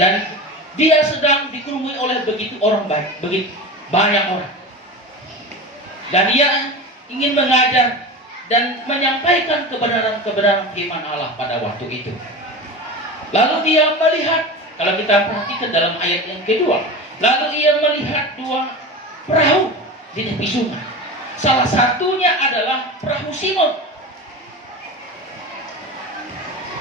Dan dia sedang dikerumuni oleh begitu orang baik, begitu banyak orang. Dan dia ingin mengajar dan menyampaikan kebenaran-kebenaran firman Allah pada waktu itu. Lalu dia melihat, kalau kita perhatikan dalam ayat yang kedua, lalu ia melihat dua perahu di tepi sungai. Salah satunya adalah perahu Simon.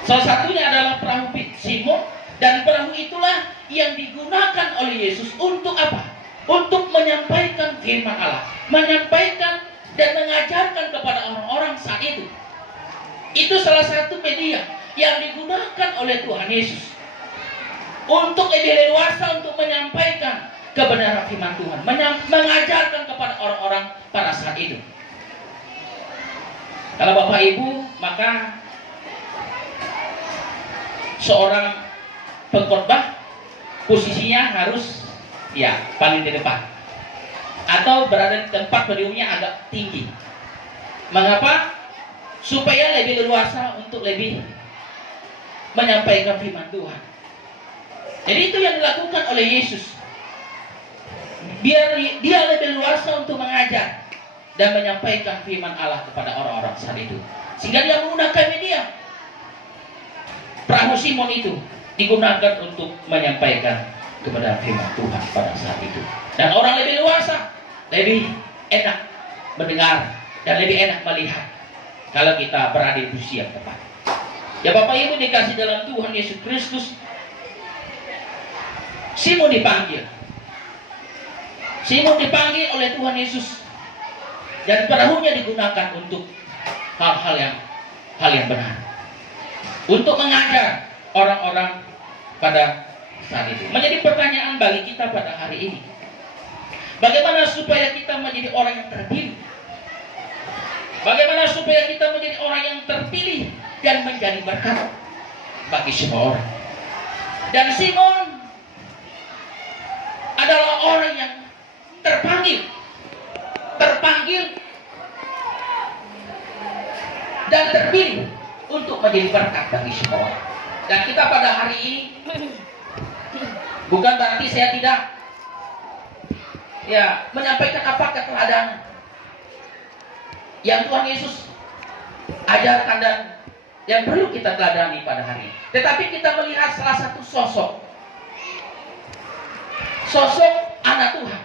Salah satunya adalah perahu Simon, dan perahu itulah yang digunakan oleh Yesus untuk apa? Untuk menyampaikan firman Allah, menyampaikan dan mengajarkan kepada orang-orang saat itu. Itu salah satu media yang digunakan oleh Tuhan Yesus untuk lebih leluasa untuk menyampaikan kebenaran firman Tuhan, mengajarkan kepada orang-orang pada saat itu. Kalau Bapak Ibu, maka seorang pengkhotbah posisinya harus paling di depan atau berada di tempat berdirinya agak tinggi. Mengapa? Supaya lebih leluasa untuk lebih menyampaikan firman Tuhan. Jadi itu yang dilakukan oleh Yesus. Biar dia lebih leluasa untuk mengajar dan menyampaikan firman Allah kepada orang-orang saat itu. Sehingga dia menggunakan media. Perahu Simon itu digunakan untuk menyampaikan kepada firman Tuhan pada saat itu. Dan orang lebih leluasa, lebih enak mendengar dan lebih enak melihat kalau kita berada di posisi yang tepat. Ya Bapak Ibu dikasih dalam Tuhan Yesus Kristus, Simon dipanggil. Simon dipanggil oleh Tuhan Yesus dan perahunya digunakan untuk hal yang benar, untuk mengajar orang-orang pada saat itu. Menjadi pertanyaan bagi kita pada hari ini, bagaimana supaya kita menjadi orang yang terpilih? Bagaimana supaya kita menjadi orang yang terpilih dan menjadi berkat bagi semua orang? Dan Simon adalah orang yang terpanggil dan terpilih untuk menjadi berkat bagi semua orang. Dan kita pada hari ini, bukan berarti saya tidak menyampaikan apa keteladanan yang Tuhan Yesus ajarkan dan yang perlu kita teladani pada hari ini. Tetapi kita melihat salah satu sosok anak Tuhan,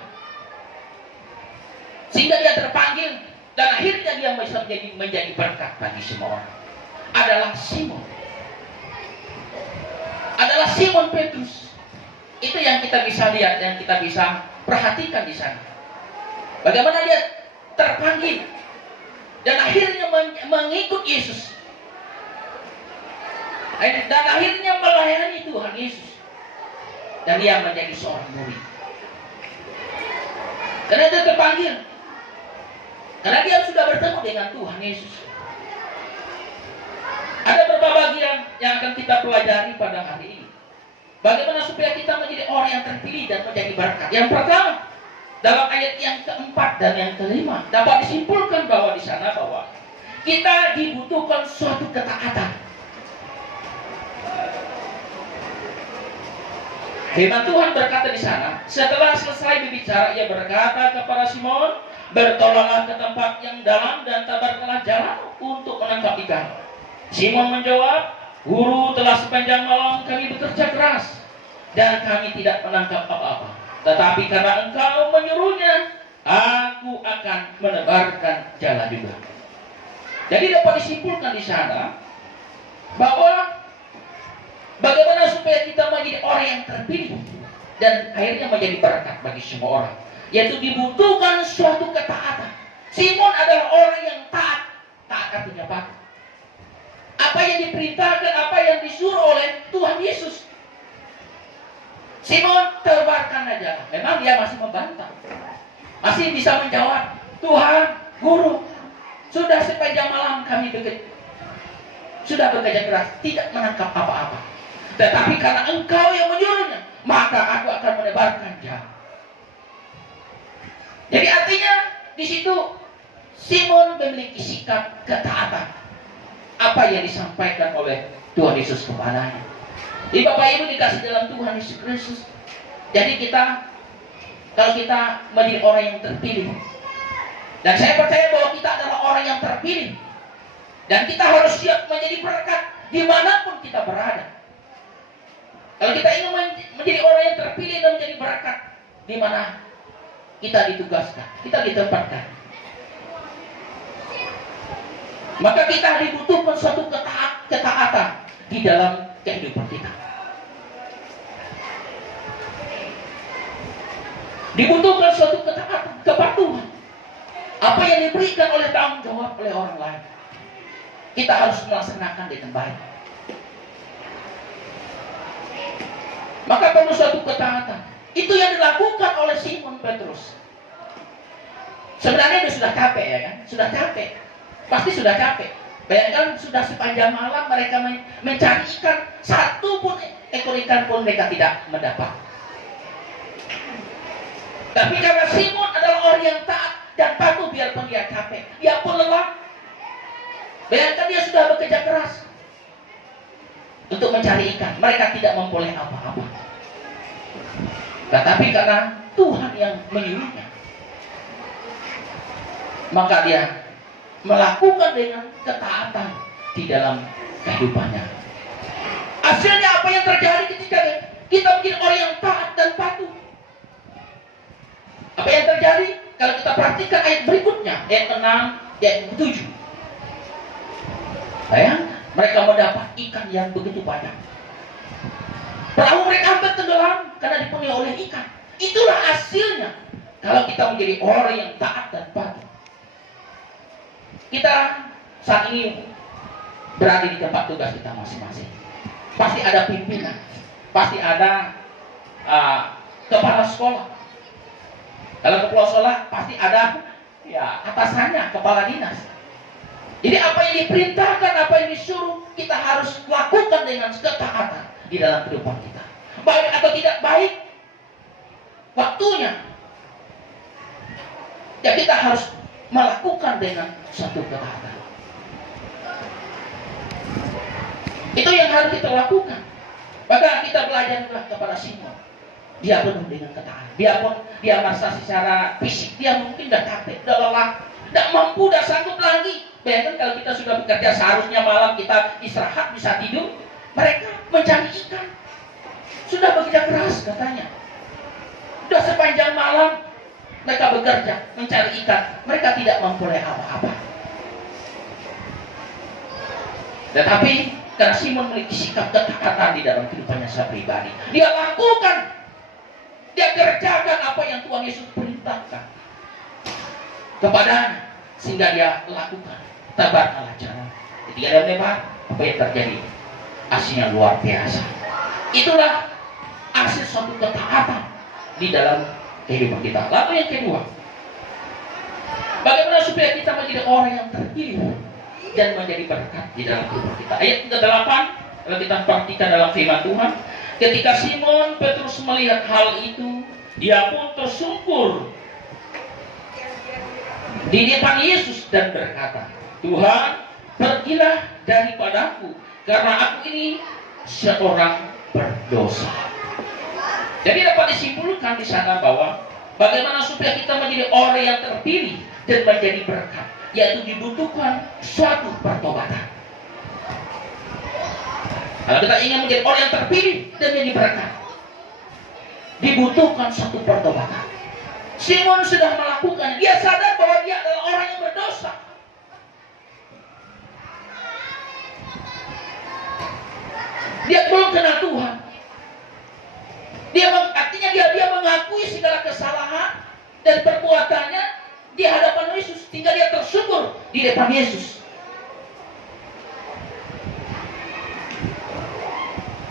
sehingga dia terpanggil dan akhirnya dia bisa menjadi berkat bagi semua orang. Adalah Simon Petrus. Itu yang kita bisa lihat, yang kita bisa perhatikan di sana. Bagaimana dia terpanggil dan akhirnya mengikut Yesus, dan akhirnya melayani Tuhan Yesus, dan dia menjadi seorang murid. Karena dia terpanggil, karena dia sudah bertemu dengan Tuhan Yesus. Ada beberapa bagian yang akan kita pelajari pada hari ini. Bagaimana supaya kita menjadi orang yang terpilih dan menjadi berkat. Yang pertama, dalam ayat yang keempat dan yang kelima, dapat disimpulkan bahwa di sana bahwa kita dibutuhkan suatu ketaatan. Firman Tuhan berkata di sana, setelah selesai berbicara, ia berkata kepada Simon, bertolaklah ke tempat yang dalam dan tabarkanlah jalan untuk menangkap ikan. Simon menjawab, Guru, telah sepanjang malam kami bekerja keras dan kami tidak menangkap apa-apa. Tetapi karena Engkau menyuruhnya, aku akan menebarkan jala juga. Jadi dapat disimpulkan di sana bahwa bagaimana supaya kita menjadi orang yang terpilih dan akhirnya menjadi berkat bagi semua orang, yaitu dibutuhkan suatu ketaatan. Simon adalah orang yang taat artinya apa? Apa yang diperintahkan, apa yang disuruh oleh Tuhan Yesus. Simon tebarkan aja. Memang dia masih membantah, masih bisa menjawab, Tuhan, Guru, sudah sepanjang malam kami sudah bekerja keras, tidak menangkap apa-apa. Tetapi karena Engkau yang menyuruhnya, maka aku akan menebarkan jala. Jadi artinya di situ Simon memiliki sikap ketaatan apa yang disampaikan oleh Tuhan Yesus kepadanya. Jadi Bapak Ibu dikasih dalam Tuhan Yesus Kristus. Jadi kalau kita menjadi orang yang terpilih, dan saya percaya bahwa kita adalah orang yang terpilih, dan kita harus siap menjadi berkat dimanapun kita berada. Kalau kita ingin menjadi orang yang terpilih dan menjadi berkat, di mana kita ditugaskan, kita ditempatkan, maka kita dibutuhkan suatu ketaatan di dalam kehidupan kita. Dibutuhkan suatu ketaatan, kepatuhan. Apa yang diberikan oleh tanggung jawab oleh orang lain, kita harus melaksanakan dengan baik. Maka perlu suatu ketaatan. Itu yang dilakukan oleh Simon Petrus. Sebenarnya dia sudah capek, ya kan? Sudah capek. Pasti sudah capek. Bayangkan sudah sepanjang malam mereka mencari ikan, satu pun ekor ikan pun mereka tidak mendapat. Tapi karena Simon adalah orang yang taat dan patuh, biarpun dia capek, dia pun lelah. Bayangkan dia sudah bekerja keras untuk mencari ikan, mereka tidak memperoleh apa-apa. Tetapi karena Tuhan yang menyuruhnya, maka dia melakukan dengan ketaatan di dalam kehidupannya. Hasilnya apa yang terjadi ketika kita menjadi orang yang taat dan patuh? Apa yang terjadi? Kalau kita perhatikan ayat berikutnya, ayat 6, ayat 7. Bayangkan, mereka mendapat ikan yang begitu banyak. Perahu mereka hampir tenggelam karena dipenuhi oleh ikan. Itulah hasilnya kalau kita menjadi orang yang taat dan patuh. Kita saat ini berada di tempat tugas kita masing-masing. Pasti ada pimpinan, pasti ada kepala sekolah. Kalau kepala sekolah pasti ada atasannya, kepala dinas. Jadi apa yang diperintahkan, apa yang disuruh, kita harus lakukan dengan ketaatan di dalam kehidupan kita. Baik atau tidak baik, waktunya ya kita harus melakukan dengan satu ketaatan. Itu yang harus kita lakukan. Maka kita belajar kepada Simon. Dia penuh dengan ketaatan. Biarpun dia merasa secara fisik dia mungkin sudah capek, sudah lelah, tidak mampu, tidak sanggup lagi. Bayangkan kalau kita sudah bekerja, seharusnya malam kita istirahat, bisa tidur. Mereka mencari ikan. Sudah bekerja keras katanya. Sudah sepanjang malam mereka bekerja mencari ikan. Mereka tidak memperoleh apa-apa. Tetapi karena Simon memiliki sikap ketaatan di dalam kehidupannya secara pribadi, dia lakukan, dia kerjakan apa yang Tuhan Yesus perintahkan kepadanya, sehingga dia lakukan. Tabarkanlah jalan. Ketika dia menembak, apa yang terjadi? Hasilnya luar biasa. Itulah hasil suatu ketaatan di dalam kehidupan kita. Lalu yang kedua, bagaimana supaya kita menjadi orang yang terpilih dan menjadi berkat di dalam kehidupan kita. Ayat ke-8, kalau kita perhatikan dalam firman Tuhan, ketika Simon Petrus melihat hal itu, dia pun tersungkur di depan Yesus dan berkata, Tuhan, pergilah daripadaku, karena aku ini seorang berdosa. Jadi dapat disimpulkan di sana bahwa bagaimana supaya kita menjadi orang yang terpilih dan menjadi berkat, yaitu dibutuhkan suatu pertobatan. Kalau kita ingin menjadi orang yang terpilih dan menjadi berkat, dibutuhkan suatu pertobatan. Simon sudah melakukan, dia sadar bahwa dia adalah orang yang berdosa. Dia belum kenal Tuhan. Artinya dia mengakui segala kesalahan dan perbuatannya di hadapan Yesus, sehingga dia tersungkur di depan Yesus.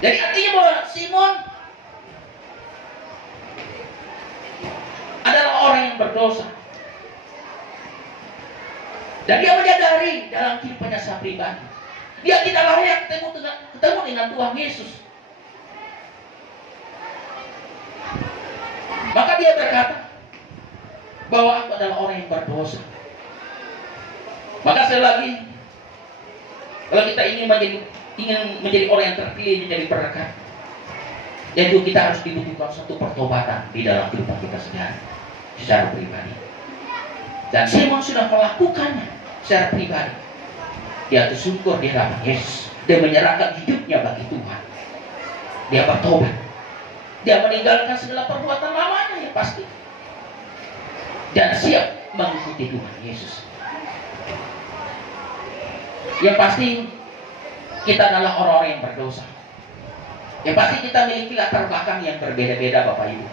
Jadi artinya bahwa Simon adalah orang yang berdosa. Dan dia menyadari dalam kehidupannya secara pribadi, dia tidak layak ketemu dengan Tuhan Yesus. Maka dia berkata bahwa aku adalah orang yang berdosa. Maka sekali lagi, kalau kita ingin menjadi orang yang terpilih menjadi berkat, Yaitu kita harus dibutuhkan satu pertobatan di dalam kehidupan kita sehari secara pribadi. Dan Simon sudah melakukannya secara pribadi. Dia bersyukur di hadapan Yesus. Dia menyerahkan hidupnya bagi Tuhan. Dia bertobat. Dia meninggalkan segala perbuatan lamanya yang pasti. Dan siap mengikuti Tuhan Yesus. Yang pasti kita adalah orang-orang yang berdosa. Yang pasti kita memiliki latar belakang yang berbeda-beda, Bapak Ibu.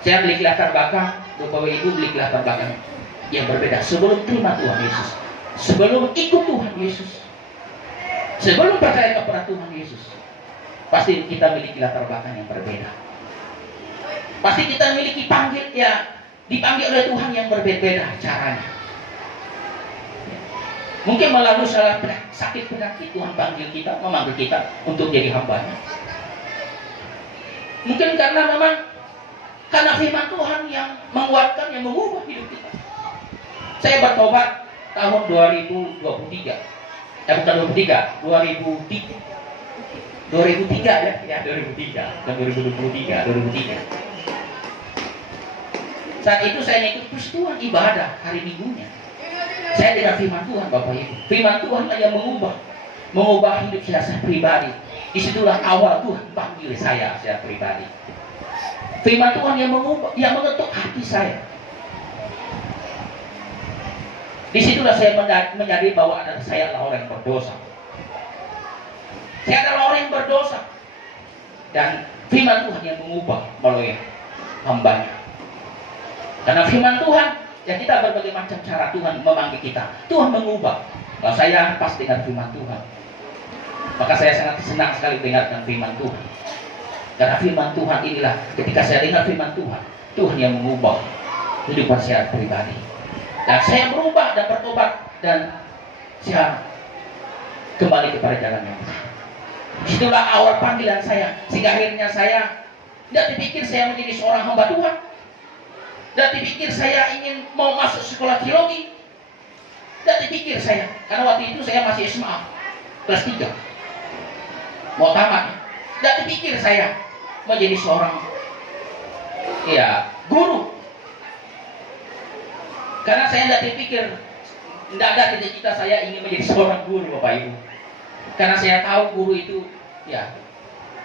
Saya memiliki latar belakang, Bapak Ibu memiliki latar belakang yang berbeda. Sebelum terima Tuhan Yesus, sebelum ikut Tuhan Yesus, sebelum percaya kepada Tuhan Yesus, pasti kita memiliki latar belakang yang berbeda. Pasti kita memiliki dipanggil oleh Tuhan yang berbeda caranya. Mungkin melalui salah sakit penyakit Tuhan panggil kita, memanggil kita untuk jadi hambanya. Mungkin karena firman Tuhan yang menguatkan, yang mengubah hidup kita. Saya bertobat tahun 2023. Bukan 2003 ya 2003 dan 2023. Saat itu saya ikut persekutuan ibadah hari Minggunya. Saya dengar firman Tuhan, Bapak Ibu. Firman Tuhan yang mengubah hidup saya pribadi. Disitulah awal Tuhan panggil saya secara pribadi. Firman Tuhan yang mengetuk hati saya. Disitulah saya menyadari bahwa saya adalah orang yang berdosa. Saya adalah orang yang berdosa. Dan firman Tuhan yang mengubah melalui hambanya. Karena firman Tuhan, ya kita berbagai macam cara Tuhan memanggil kita. Tuhan mengubah. Kalau saya pas dengar firman Tuhan, maka saya sangat senang sekali dengarkan firman Tuhan. Karena firman Tuhan inilah, ketika saya dengar firman Tuhan, Tuhan yang mengubah kehidupan saya pribadi. Dan saya berubah dan bertobat dan saya kembali kepada jalan yang benar. Itulah awal panggilan saya. Sehingga akhirnya saya tidak dipikir saya menjadi seorang hamba Tuhan. Tidak dipikir saya ingin mau masuk sekolah teologi. Tidak dipikir saya. Karena waktu itu saya masih SMA kelas 3. Mau tamat. Tidak dipikir saya menjadi seorang guru. Karena saya tidak dipikir, tidak ada cita-cita saya ingin menjadi seorang guru, Bapak Ibu. Karena saya tahu guru itu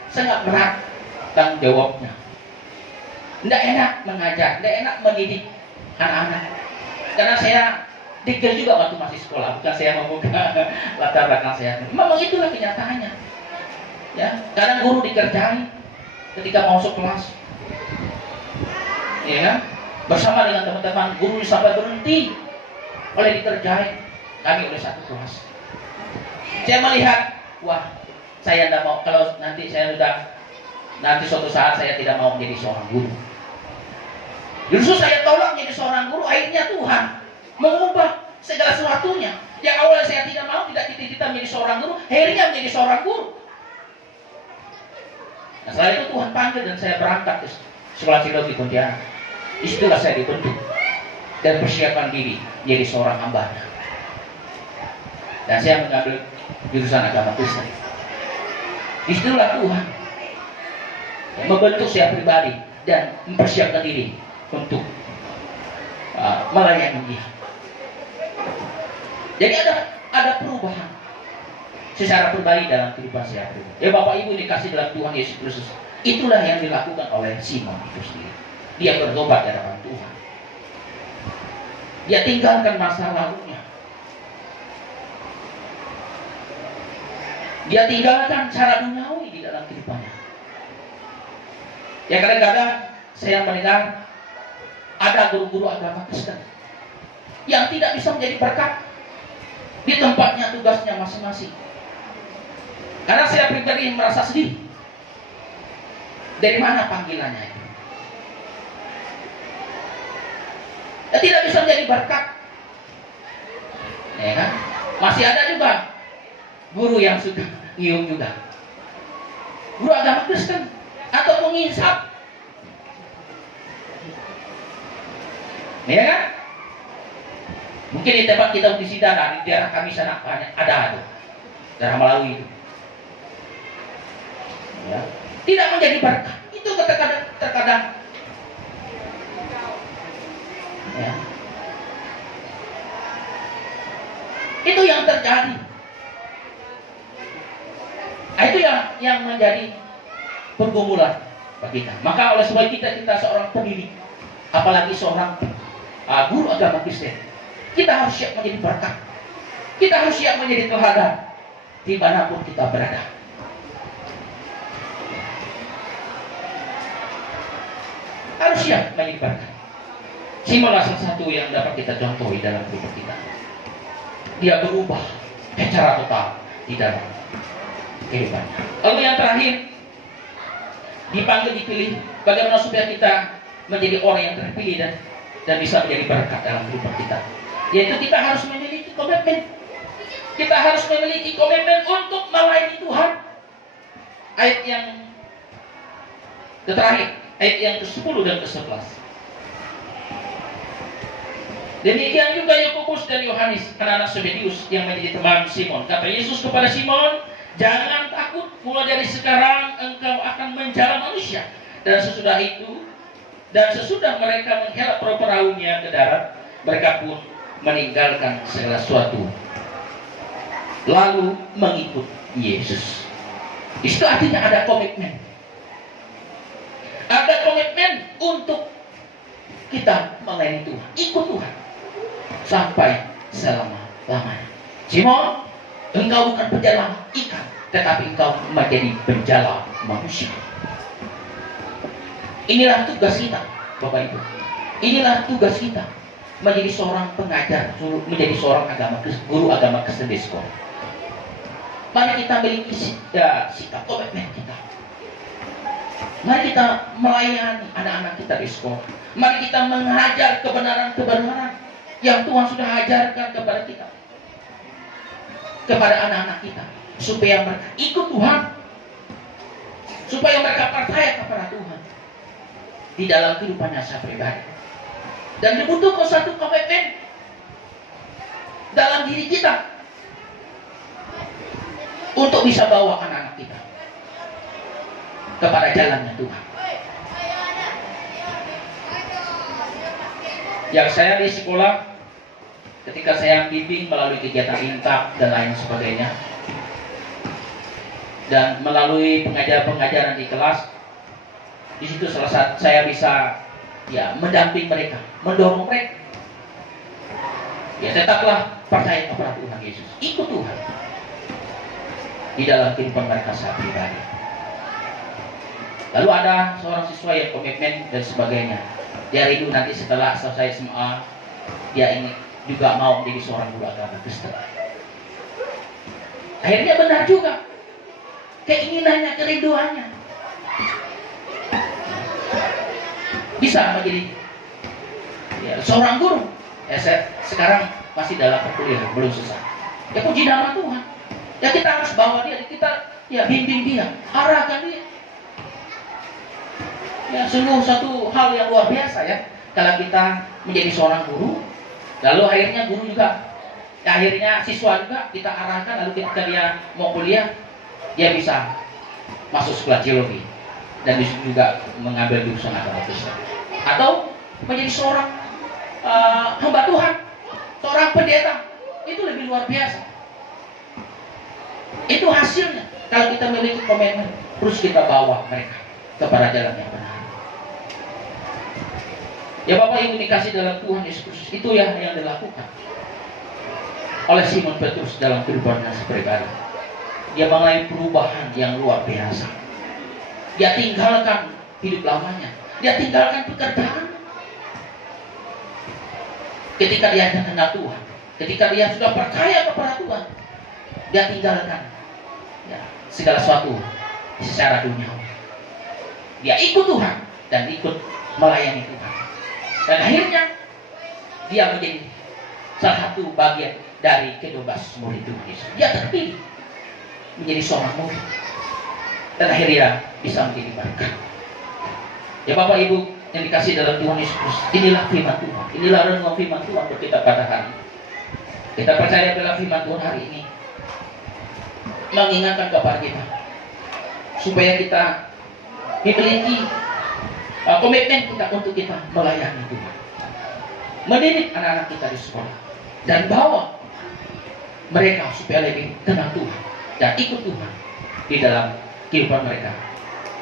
sangat berat tanggung jawabnya. Tidak enak mengajar, tidak enak mendidik anak-anak. Karena saya dikir juga waktu masih sekolah, bukan saya membuka latar belakang saya. Memang itulah kenyataannya. Ya, kadang guru dikerjain ketika masuk kelas. Ya kan? Bersama dengan teman-teman guru sampai berhenti oleh dikerjain kami oleh satu kelas. Saya melihat, saya tidak mau, kalau nanti suatu saat saya tidak mau menjadi seorang guru. Justru saya tolak menjadi seorang guru, akhirnya Tuhan mengubah segala sesuatunya. Yang awalnya saya tidak mau, tidak cita-cita menjadi seorang guru, akhirnya menjadi seorang guru. Nah, setelah itu Tuhan panggil dan saya berangkat ke sekolah teologi Pontianak. Disitulah saya dibentuk dan persiapan diri menjadi seorang hamba. Dan saya mengambil jurusan agama Kristen. Disitulah Tuhan membentuk saya pribadi dan mempersiapkan diri untuk melayani Dia. Jadi ada perubahan secara pribadi dalam kehidupan saya pribadi. Ya Bapak Ibu dikasih dalam Tuhan Yesus Kristus. Itulah yang dilakukan oleh Simon itu sendiri. Dia bertobat di hadapan Tuhan. Dia tinggalkan masa lalunya. Dia tinggalkan cara duniawi di dalam kehidupannya. Ya kadang-kadang saya mendengar ada guru-guru agama Kristen yang tidak bisa menjadi berkat di tempatnya, tugasnya masing-masing. Karena saya pribadi merasa sedih. Dari mana panggilannya itu? Ya, tidak bisa menjadi berkat. Ya kan? Masih ada juga guru yang suka nyium juga. Guru agama Kristen atau penginsap. Ya kan? Mungkin di tempat kita di Sidana, di daerah kami sana ada tuh. Daerah Malawi itu. ya, tidak menjadi berkat. Itu terkadang ya, itu yang terjadi. Itu yang menjadi pergumulan bagi kita. Maka oleh sebab kita seorang pendidik, apalagi seorang guru agama Kristen, kita harus siap menjadi berkat. Kita harus siap menjadi teladan dimanapun kita berada. Harus siap menjadi berkat. Simon salah satu yang dapat kita contohi dalam hidup kita. Dia berubah secara total di dalam kehidupannya. Lalu yang terakhir, dipanggil, dipilih. Bagaimana supaya kita menjadi orang yang terpilih dan bisa menjadi berkat dalam kehidupan kita? Yaitu kita harus memiliki komitmen. Kita harus memiliki komitmen untuk melayani Tuhan. Ayat yang terakhir, ayat yang ke-10 dan ke-11. Demikian juga Yakobus dan Yohanes, anak-anak Zebedeus yang menjadi teman Simon. Kata Yesus kepada Simon, jangan takut, mulai dari sekarang engkau akan menjala manusia. Dan sesudah mereka menghela perahunya ke darat, mereka pun meninggalkan segala sesuatu, lalu mengikut Yesus. Itu artinya ada komitmen. Ada komitmen untuk kita melayani Tuhan, ikut Tuhan sampai selama-lamanya. Simon, engkau bukan penjala ikan, tetapi engkau menjadi penjala manusia. Inilah tugas kita, Bapak Ibu. Inilah tugas kita menjadi seorang pengajar, menjadi seorang guru agama Kristen di sekolah. Mari kita memiliki sikap komitmen kita. Mari kita melayani anak-anak kita di sekolah. Mari kita mengajar kebenaran-kebenaran yang Tuhan sudah ajarkan kepada kita, kepada anak-anak kita, supaya mereka ikut Tuhan, supaya mereka percaya kepada Tuhan di dalam kehidupannya secara pribadi. Dan dibutuhkan satu komitmen dalam diri kita untuk bisa bawa anak-anak kita kepada jalannya Tuhan. Yang saya di sekolah, ketika saya bimbing melalui kegiatan intak dan lain sebagainya, dan melalui pengajaran di kelas, di situ saya bisa mendamping mereka, mendorong mereka. Ya, tetaplah percaya kepada Tuhan Yesus, ikut Tuhan di dalam kehidupan mereka secara pribadi. Lalu ada seorang siswa yang komitmen dan sebagainya. Dia rindu nanti setelah selesai SMA, dia ingin juga mau menjadi seorang guru agama Kristen. Akhirnya benar juga keinginannya, kerinduannya, bisa menjadi seorang guru. Saya sekarang masih dalam perkuliahan, belum selesai. Ya, puji nama Tuhan. Ya, kita harus bawa dia, kita bimbing dia, arahkan dia. Ya, sungguh satu hal yang luar biasa ya, kalau kita menjadi seorang guru, lalu akhirnya guru juga, akhirnya siswa juga kita arahkan, lalu ketika dia mau kuliah, dia bisa masuk sekolah teologi dan juga mengambil jurusan agama Kristen, atau menjadi seorang hamba Tuhan, seorang pendeta. Itu lebih luar biasa. Itu hasilnya kalau kita memiliki komitmen, terus kita bawa mereka kepada jalan yang benar. Ya, Bapak Ibu dikasih dalam Tuhan Yesus Kristus, itu yang dilakukan oleh Simon Petrus dalam kehidupannya pribadi. Dia mengalami perubahan yang luar biasa. Dia tinggalkan hidup lamanya, dia tinggalkan pekerjaan. Ketika dia kenal Tuhan, ketika dia sudah percaya kepada Tuhan, dia tinggalkan segala sesuatu secara duniawi. Dia ikut Tuhan dan ikut melayani Tuhan. Dan akhirnya dia menjadi salah satu bagian dari ke-12 murid Tuhan Yesus. Dia terpilih menjadi seorang murid, dan akhirnya bisa menjadi berkat. Ya, Bapak Ibu yang dikasih dalam Tuhan Yesus, inilah firman Tuhan, inilah renungan firman Tuhan untuk kita pada hari ini. Kita percaya bila firman Tuhan hari ini mengingatkan kepada kita supaya kita memiliki komitmen kita untuk kita melayani Tuhan, mendidik anak-anak kita di sekolah, dan bawa mereka supaya lebih kenal Tuhan dan ikut Tuhan di dalam kehidupan mereka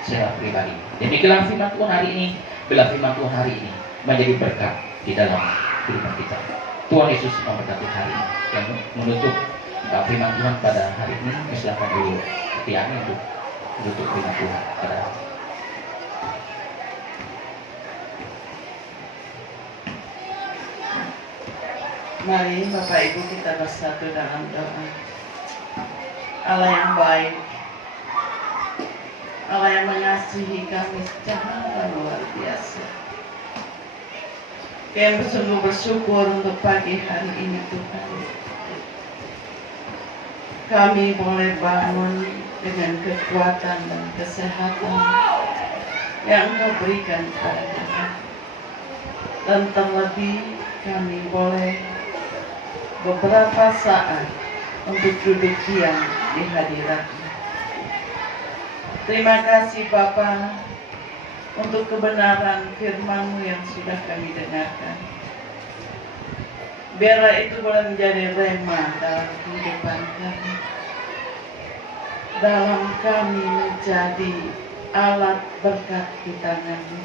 secara pribadi. Demikianlah firman Tuhan hari ini. Bila firman Tuhan hari ini menjadi berkat di dalam kehidupan kita. Tuhan Yesus memberkati hari ini. Yang menutup firman Tuhan pada hari ini, silakan dulu Tiani untuk menutup firman Tuhan pada hari ini. Mari Bapak Ibu kita bersatu dalam doa. Allah yang baik, Allah yang mengasihi kami secara luar biasa. Kami sungguh bersyukur untuk pagi hari ini Tuhan. Kami boleh bangun dengan kekuatan dan kesehatan yang Engkau berikan kepada kami. Dan terlebih kami boleh beberapa saat untuk duduk diam di hadirat-Mu. Terima kasih Bapa untuk kebenaran firman-Mu yang sudah kami dengarkan. Biarlah itu boleh menjadi rema dalam kehidupan kami, dalam kami menjadi alat berkat di tangan-Mu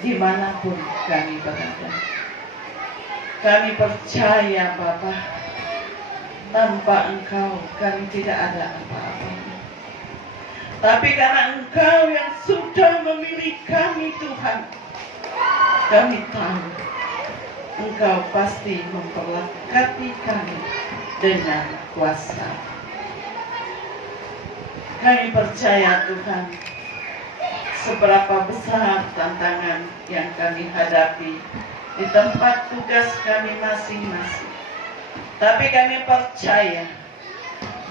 dimanapun kami berada. Kami percaya Bapa, tanpa Engkau kami tidak ada apa-apa. Tapi karena Engkau yang sudah memilih kami Tuhan, kami tahu Engkau pasti memberkati kami dengan kuasa. Kami percaya Tuhan, seberapa besar tantangan yang kami hadapi di tempat tugas kami masing-masing. Tapi kami percaya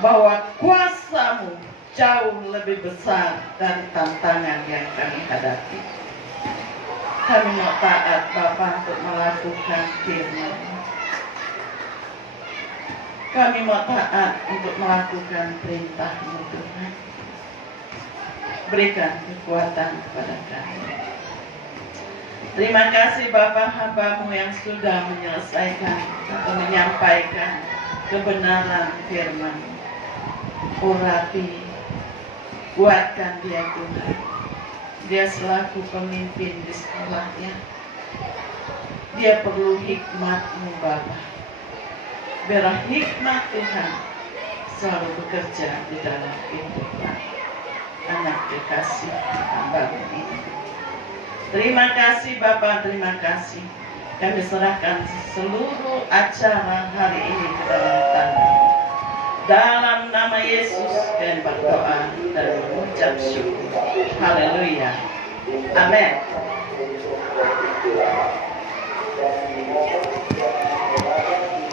bahwa kuasa-Mu jauh lebih besar dari tantangan yang kami hadapi. Kami mau taat Bapa untuk melakukan firman-Mu. Kami mau taat untuk melakukan perintah-Mu Tuhan. Berikan kekuatan kepada kami. Terima kasih Bapa, hamba-Mu yang sudah menyelesaikan atau menyampaikan kebenaran firman-Mu. Urapi, kuatkan dia Tuhan. Dia selaku pemimpin di sekolahnya. Dia perlu hikmat-Mu Bapa. Biarlah hikmat Tuhan selalu bekerja di dalam kehidupan anak kekasih hamba-Mu ini. Terima kasih Bapa, terima kasih. Kami serahkan seluruh acara hari ini ke dalam tangan-Mu. Dalam nama Yesus kami berdoa dan mengucap syukur. Haleluya. Amin.